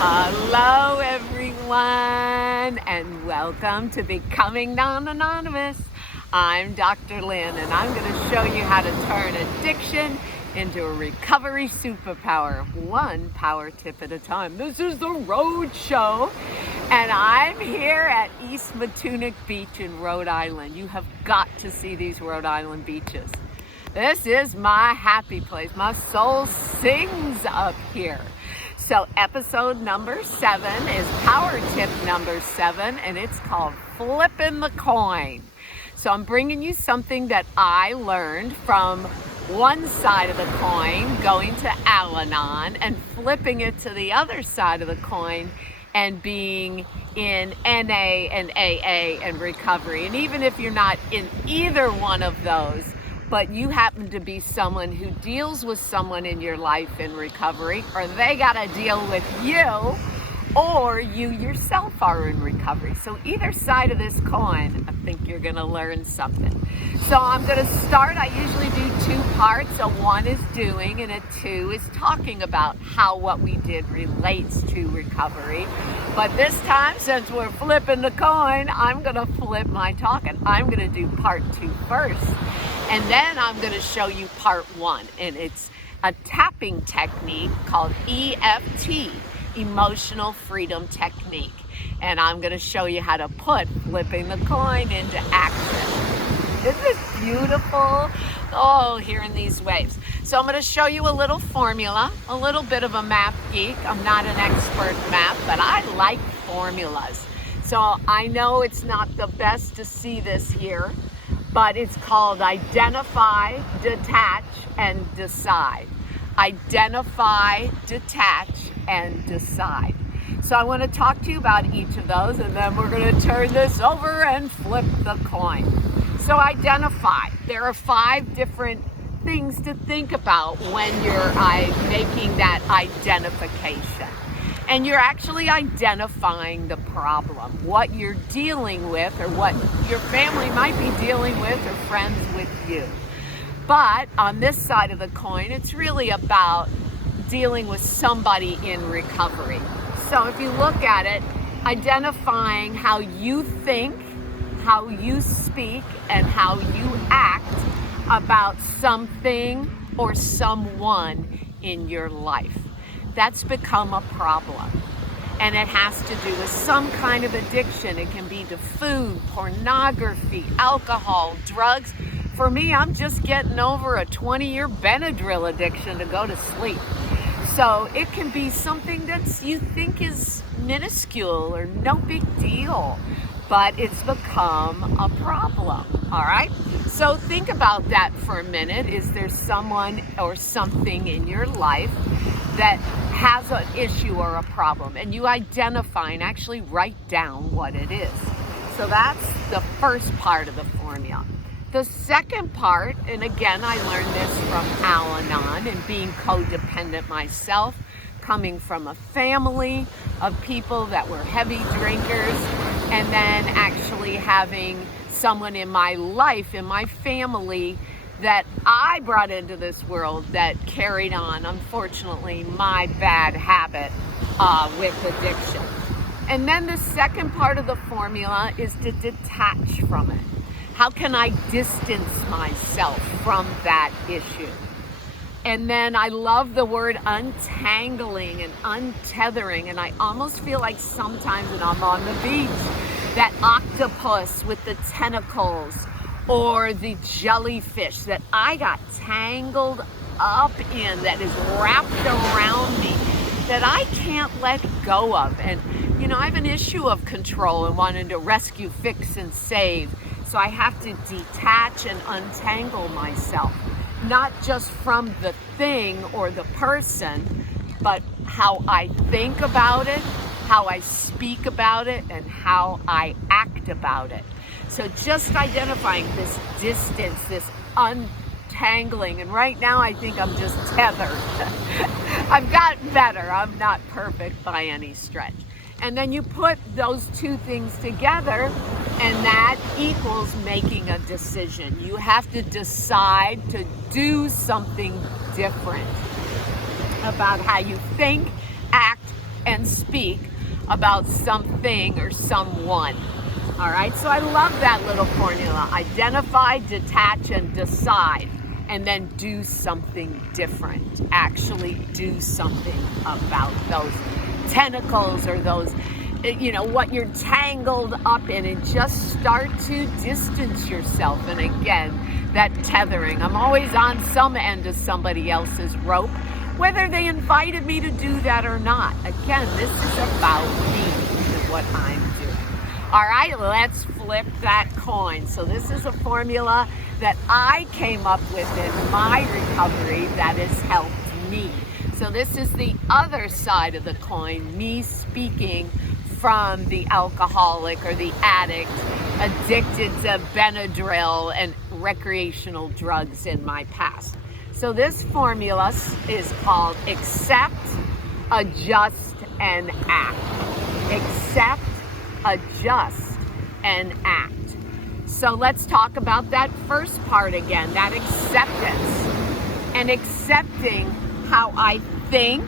Hello, everyone, and welcome to Becoming Non-Anonymous. I'm Dr. Lynn, and I'm going to show you how to turn addiction into a recovery superpower, one power tip at a time. This is the Road Show, and I'm here at East Matunic Beach in Rhode Island. You have got to see these Rhode Island beaches. This is my happy place. My soul sings up here. So episode number 7 is power tip number 7, and it's called Flipping the Coin. So I'm bringing you something that I learned from one side of the coin, going to Al-Anon, and flipping it to the other side of the coin and being in NA and AA and recovery. And even if you're not in either one of those, but you happen to be someone who deals with someone in your life in recovery, or they got to deal with you, or you yourself are in recovery. So either side of this coin, I think you're going to learn something. So I'm going to start. I usually do 2 parts. A 1 is doing, and a 2 is talking about how what we did relates to recovery. But this time, since we're flipping the coin, I'm going to flip my talking. I'm going to do part 2 first. And then I'm going to show you part 1, and it's a tapping technique called EFT, Emotional Freedom Technique. And I'm going to show you how to put flipping the coin into action. Isn't this beautiful? Oh, hearing these waves. So I'm going to show you a little formula, a little bit of a math geek. I'm not an expert in math, but I like formulas. So I know it's not the best to see this here, but it's called identify, detach, and decide. Identify, detach, and decide. So I want to talk to you about each of those, and then we're going to turn this over and flip the coin. So identify. There are 5 different things to think about when you're making that identification. And you're actually identifying the problem, what you're dealing with, or what your family might be dealing with, or friends with you. But on this side of the coin, it's really about dealing with somebody in recovery. So if you look at it, identifying how you think, how you speak, and how you act about something or someone in your life. That's become a problem, and it has to do with some kind of addiction. It can be to food, pornography, alcohol, drugs. For me, I'm just getting over a 20-year Benadryl addiction to go to sleep. So it can be something that you think is minuscule or no big deal, but it's become a problem, all right? So think about that for a minute. Is there someone or something in your life that has an issue or a problem, and you identify and actually write down what it is? So that's the first part of the formula. The second part, and again, I learned this from Al-Anon and being codependent myself, coming from a family of people that were heavy drinkers, and then actually having someone in my life, in my family, that I brought into this world that carried on, unfortunately, my bad habit with addiction. And then the second part of the formula is to detach from it. How can I distance myself from that issue? And then I love the word untangling and untethering, and I almost feel like sometimes when I'm on the beach, that octopus with the tentacles, or the jellyfish that I got tangled up in, that is wrapped around me, that I can't let go of. And, you know, I have an issue of control and wanting to rescue, fix, and save. So I have to detach and untangle myself, not just from the thing or the person, but how I think about it, how I speak about it, and how I act about it. So just identifying this distance, this untangling, and right now I think I'm just tethered. I've gotten better. I'm not perfect by any stretch. And then you put those 2 things together, and that equals making a decision. You have to decide to do something different about how you think, act, and and speak about something or someone. All right, so I love that little formula. Identify, detach, and decide, and then do something different. Actually do something about those tentacles or those, what you're tangled up in, and just start to distance yourself. And again, that tethering. I'm always on some end of somebody else's rope, whether they invited me to do that or not. Again, this is about me and what I'm doing. All right, let's flip that coin. So this is a formula that I came up with in my recovery that has helped me. So this is the other side of the coin, me speaking from the alcoholic or the addict addicted to Benadryl and recreational drugs in my past. So this formula is called accept, adjust, and act. Accept, adjust, and act. So let's talk about that first part again, that acceptance, and accepting how I think,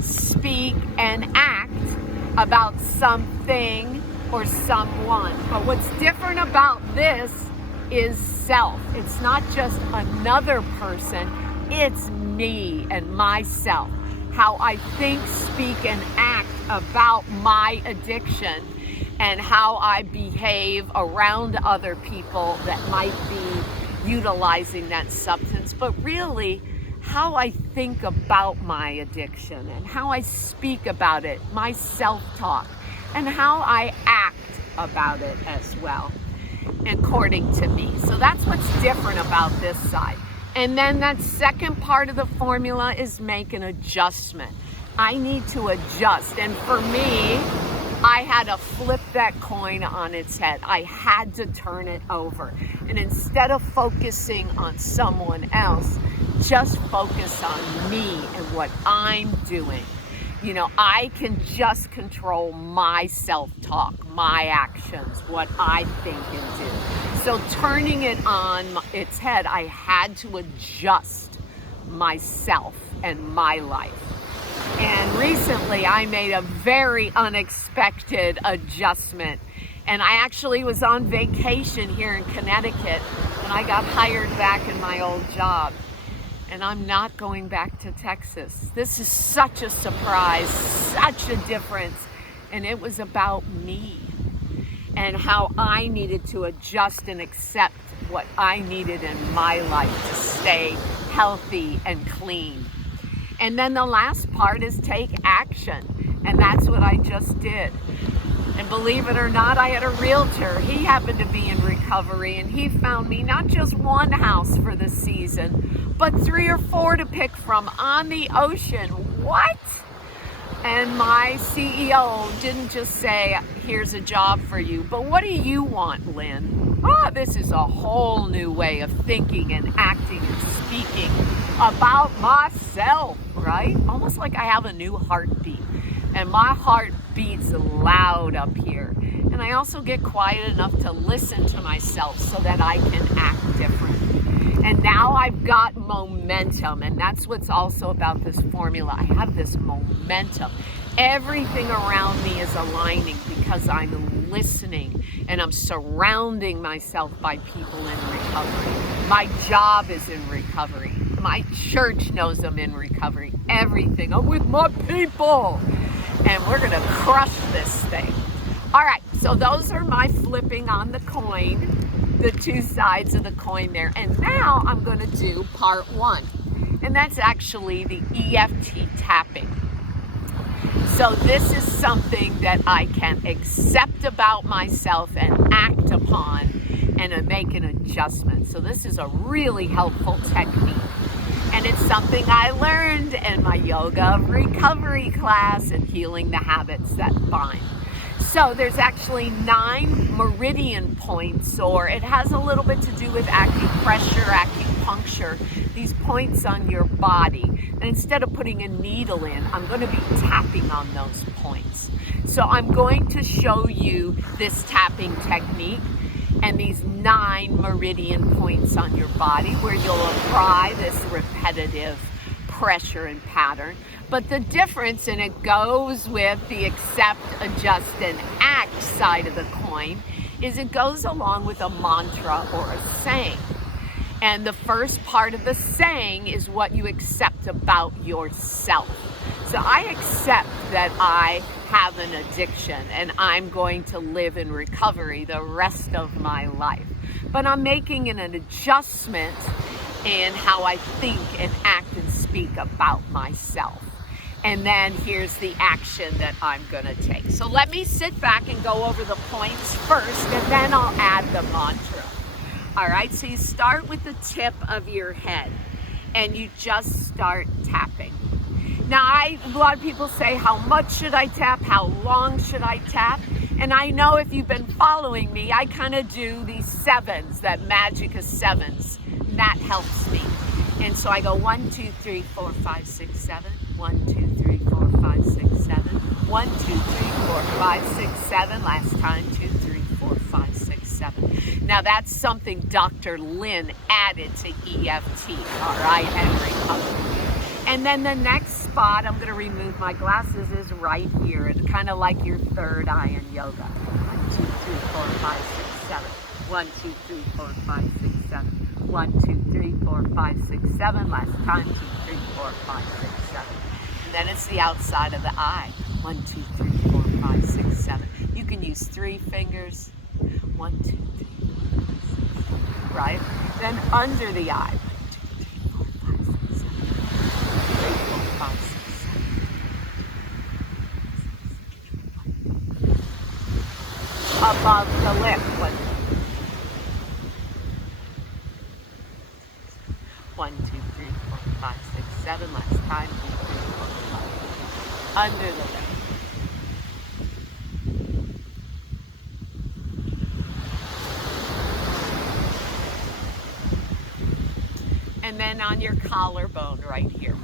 speak, and act about something or someone. But what's different about this is self. It's not just another person, it's me and myself. How I think, speak, and act about my addiction, and how I behave around other people that might be utilizing that substance, but really how I think about my addiction and how I speak about it, my self-talk, and how I act about it as well, according to me. So that's what's different about this side. And then that second part of the formula is make an adjustment. I need to adjust. And for me, I had to flip that coin on its head. I had to turn it over. And instead of focusing on someone else, just focus on me and what I'm doing. I can just control my self-talk, my actions, what I think and do. So turning it on its head, I had to adjust myself and my life. And recently I made a very unexpected adjustment. And I actually was on vacation here in Connecticut, and I got hired back in my old job. And I'm not going back to Texas. This is such a surprise, such a difference. And it was about me and how I needed to adjust and accept what I needed in my life to stay healthy and clean. And then the last part is take action. And that's what I just did. And believe it or not, I had a realtor. He happened to be in recovery, and he found me not just one house for the season, but 3 or 4 to pick from on the ocean. What? And my CEO didn't just say, here's a job for you, but what do you want, Lynn? Oh, this is a whole new way of thinking and acting and speaking about myself, right? Almost like I have a new heartbeat. And my heart beats loud up here. And I also get quiet enough to listen to myself so that I can act different. And now I've got momentum, and that's what's also about this formula. I have this momentum. Everything around me is aligning because I'm listening and I'm surrounding myself by people in recovery. My job is in recovery. My church knows I'm in recovery. Everything. I'm with my people. And we're going to crush this thing. All right, so those are my flipping on the coin, the 2 sides of the coin there. And now I'm going to do part 1. And that's actually the EFT tapping. So this is something that I can accept about myself and act upon and make an adjustment. So this is a really helpful technique. And it's something I learned in my yoga recovery class and healing the habits that bind. So there's actually 9 meridian points, or it has a little bit to do with acupressure, acupuncture, these points on your body. And instead of putting a needle in, I'm going to be tapping on those points. So I'm going to show you this tapping technique and these 9 meridian points on your body where you'll apply this repetitive pressure and pattern. But the difference, and it goes with the accept, adjust, and act side of the coin, is it goes along with a mantra or a saying. And the first part of the saying is what you accept about yourself. So I accept that I have an addiction and I'm going to live in recovery the rest of my life. But I'm making an adjustment in how I think and act and speak about myself. And then here's the action that I'm going to take. So let me sit back and go over the points first, and then I'll add the mantra. All right, so you start with the tip of your head, and you just start tapping. Now, a lot of people say, how much should I tap? How long should I tap? And I know if you've been following me, I kind of do these sevens, that magic of sevens. And that helps me. And so I go 1, 2, 3, 4, 5, 6, 7. 1, 2, 3, 4, 5, 6, 7. 1, 2, 3, 4, 5, 6, 7. Last time, 2, 3, 4, 5, 6, 7. Now that's something Dr. Lynn added to EFT, all right, and recovery. And then the next spot, I'm going to remove my glasses, is right here. It's kind of like your third eye in yoga. 1, 2, 3, 4, 5, 6, 7. 1, 2, 3, 4, 5, 6, 7. 1, 2, 3, 4, 5, 6, 7. Last time, 2, 3, 4, 5, 6, 7. And then it's the outside of the eye. 1, 2, 3, 4, 5, 6, 7. You can use 3 fingers. 1, 2, 3, 4, 5, 6, 7. Right? Then under the eye. 5, 6, 7. Above the lip. 1, 2, 3, 4, 5, 6, 7. Last time. 2, 3, 4, 5. Under the lip. And then on your collarbone right here.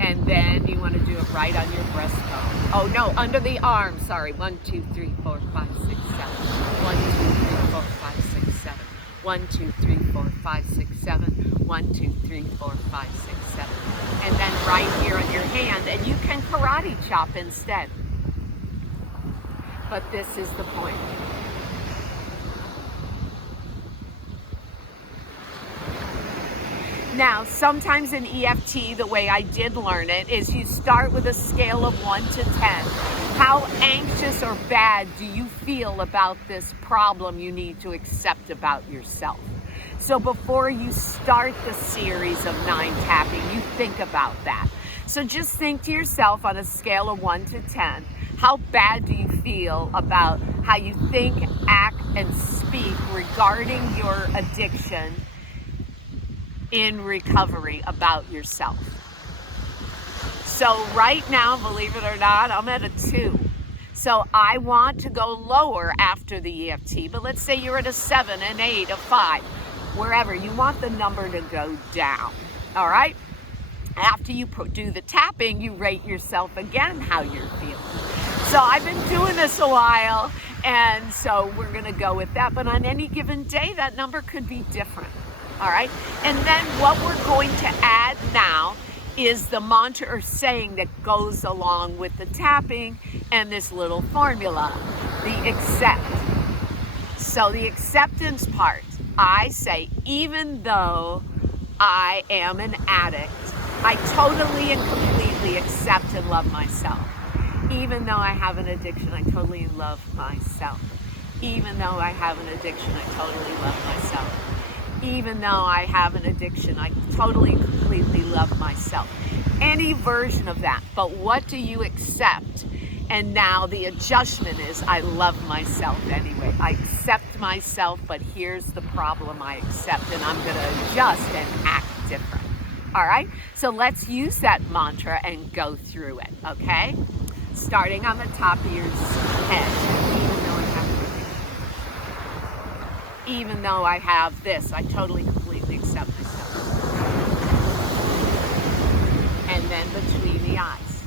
And then you want to do it right on your breastbone. Oh no, under the arm, sorry. 1, 2, 3, 4, 5, 6, 7. 1, 2, 3, 4, 5, 6, 7. 1, 2, 3, 4, 5, 6, 7. 1, 2, 3, 4, 5, 6, 7. And then right here on your hand, and you can karate chop instead. But this is the point. Now, sometimes in EFT, the way I did learn it is you start with a scale of 1 to 10. How anxious or bad do you feel about this problem you need to accept about yourself? So before you start the series of 9 tapping, you think about that. So just think to yourself on a scale of 1 to 10, how bad do you feel about how you think, act, and speak regarding your addiction in recovery about yourself? So right now, believe it or not, I'm at a 2. So I want to go lower after the EFT, but let's say you're at a 7, an 8, a 5, wherever. You want the number to go down, all right? After you do the tapping, you rate yourself again how you're feeling. So I've been doing this a while, and so we're gonna go with that, but on any given day, that number could be different. All right, and then what we're going to add now is the mantra or saying that goes along with the tapping and this little formula, the accept. So the acceptance part, I say, even though I am an addict, I totally and completely accept and love myself. Even though I have an addiction, I totally love myself. Even though I have an addiction, I totally love myself. Even though I have an addiction, I totally and completely love myself. Any version of that, but what do you accept? And now the adjustment is, I love myself anyway. I accept myself, but here's the problem I accept, and I'm gonna adjust and act different. All right, so let's use that mantra and go through it, okay? Starting on the top of your head. Even though I have this, I totally, completely accept myself. And then between the eyes.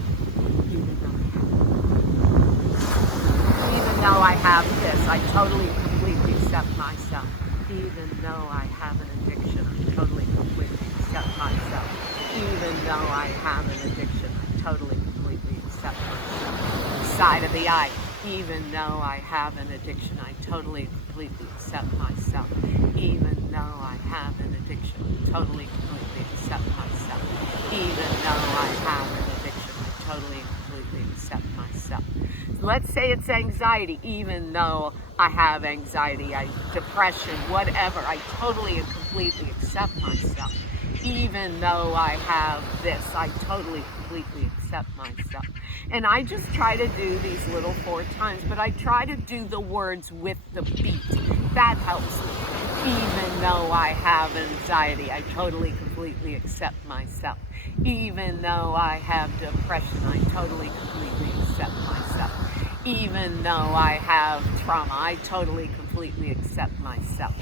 Even though I have this, this. I totally and completely accept myself. Even though I have an addiction, I totally and completely accept myself. Even though I have an addiction, I totally and completely accept myself. Side of the eye. Even though I have an addiction, I totally and completely accept myself. Even though I have an addiction, I totally and completely accept myself. Even though I have an addiction, I totally and completely accept myself. Let's say it's anxiety. Even though I have anxiety, depression, whatever, I totally and completely accept myself. Even though I have this, I totally, completely accept myself. And I just try to do these little 4 times, but I try to do the words with the beat. That helps me. Even though I have anxiety, I totally, completely accept myself. Even though I have depression, I totally, completely accept myself. Even though I have trauma, I totally, completely accept myself.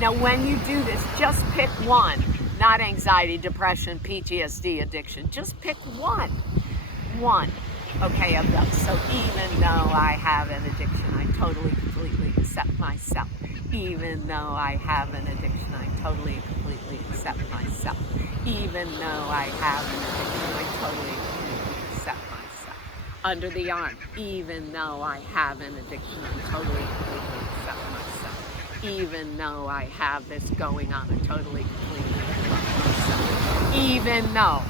Now, when you do this, just pick one. Not anxiety, depression, PTSD, addiction. Just pick one. One. Okay, of those. So even though I have an addiction, I totally, completely accept myself. Even though I have an addiction, I totally, completely accept myself. Even though I have an addiction, I totally, completely accept myself. Under the arm. Even though I have an addiction, I totally, completely accept myself. Even though I have this going on, I totally, completely accept myself. Even though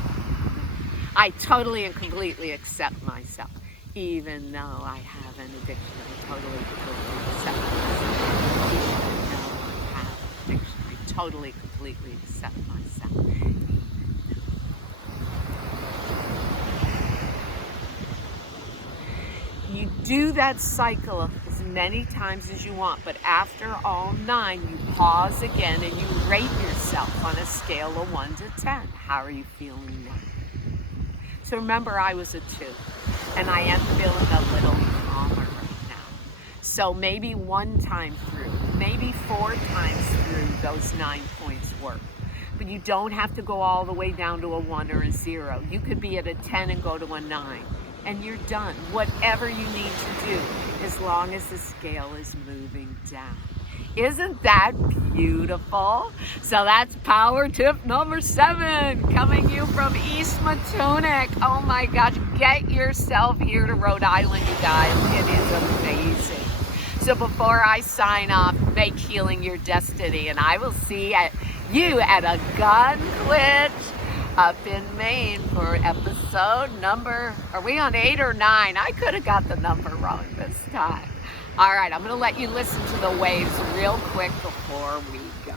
I totally and completely accept myself. Even though I have an addiction, I totally, completely accept myself. Even though I have an addiction, I totally, completely accept myself. You do that cycle as many times as you want, but after all 9, you pause again and you rate yourself on a scale of 1 to 10. How are you feeling now? So remember, I was a 2, and I am feeling a little calmer right now. So maybe 1 time through, maybe 4 times through, those 9 points work. But you don't have to go all the way down to a 1 or a 0. You could be at a 10 and go to a 9, and you're done. Whatever you need to do, as long as the scale is moving down. Isn't that beautiful? So that's power tip number 7, coming you from East Matunic. Oh my gosh, get yourself here to Rhode Island, you guys. It is amazing. So before I sign off, make healing your destiny, and I will see you at a gun glitch up in Maine for episode number, are we on 8 or 9? I could have got the number wrong this time. All right, I'm going to let you listen to the waves real quick before we go.